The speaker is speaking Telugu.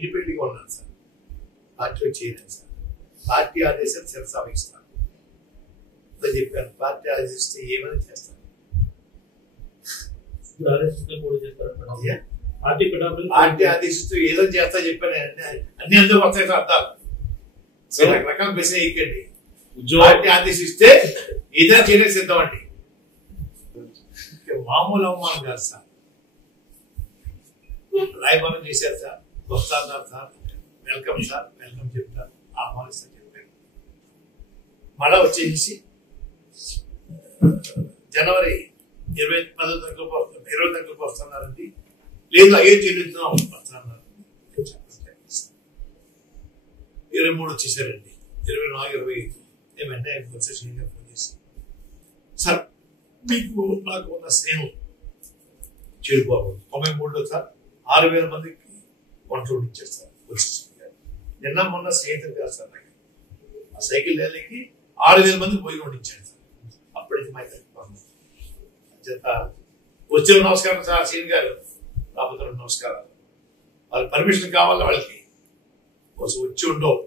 ఇండిపెండెంట్గా ఉన్నాను సార్, పార్టీలో చేయలేదు సార్. పార్టీ ఆదేశాలు శిరసావహిస్తాను చెప్పాను. పార్టీ ఆదేశిస్తే ఏమైనా చేస్తాను. పార్టీ ఆదేశిస్తూ ఏదో చేస్తా చెప్పాను. అన్ని అందరూ వస్తాయి సార్ అర్థాలు. రకరకాల ప్రశ్న వేయకండి. పార్టీ ఆదేశిస్తే ఏదైనా చేయడానికి సిద్ధం అండి. మామూలు అవమానం కాదు సార్. రాయబారం చేశారు సార్, వస్తాను సార్, వెల్కమ్ సార్, వెల్కమ్ చెప్తారు, ఆహ్వానిస్తాను చెప్పారు. మళ్ళా వచ్చేసి జనవరి 20 వస్తున్నారండి. లేదు 5 చెల్లిస్తున్నాం వస్తున్నారు. 23 వచ్చేసారండి. 24, 25 నేను వెంటనే ఫోన్ చేసి, సార్ మీకు నాకు ఉన్న స్నేహం చెడిపోవాలి. 93లో సార్ 6,000 మందికి వంటలు ఇచ్చారు సార్. నిన్న మొన్న స్నేహితులు కాదు సార్, నాకు ఆ సైకిల్ ర్యాలీకి 6,000 మందికి పోయి వండించారు సార్. అప్పటికి మా చేత వచ్చే నమస్కారం సార్ సీన్ గారు, రాబోతున్న నమస్కారాలు. వాళ్ళ పర్మిషన్ కావాలి, వాళ్ళకి వచ్చి ఉండవు.